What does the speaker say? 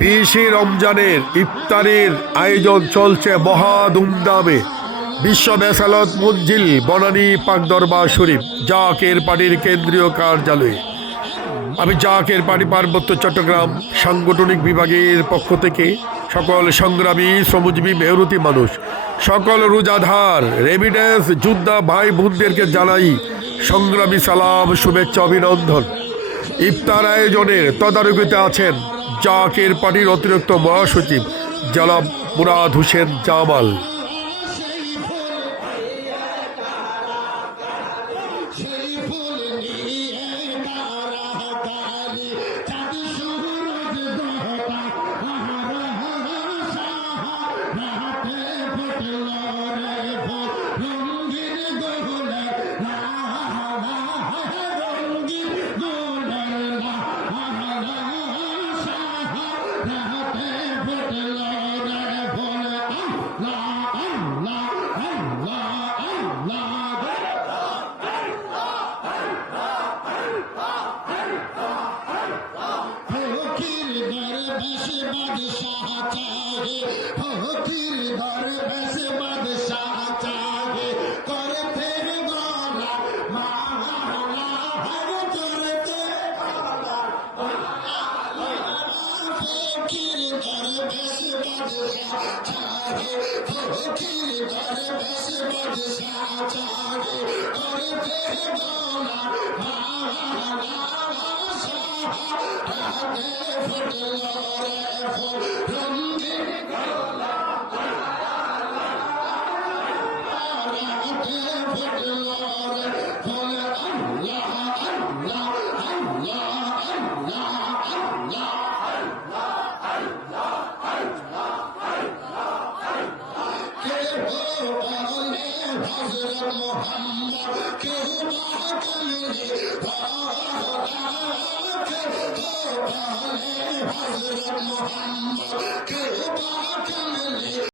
20 রমজানের ইফতারের আয়োজন চলছে মহা ধুমধামে বিশ্ব মেসালত মঞ্জিল বনানী পাক দরবার শরীফ জাকের পার্টির কেন্দ্রীয় কার্যালয়ে। আমি জাকের পার্টি পার্বত্য চট্টগ্রাম সাংগঠনিক বিভাগের পক্ষ থেকে সকল সংগ্রামী শ্রমজীবী মেহনতি মানুষ, সকল রোজাধার রেমিডেন্স যোদ্ধা ভাই বোনদেরকে জানাই সংগ্রামী সালাম, শুভেচ্ছা, অভিনন্দন। ইফতার আয়োজনের তদারকিতে আছেন জাকের পার্টির অতিরিক্ত মহাসচিব জনাব মুরাদ হোসেন জামাল।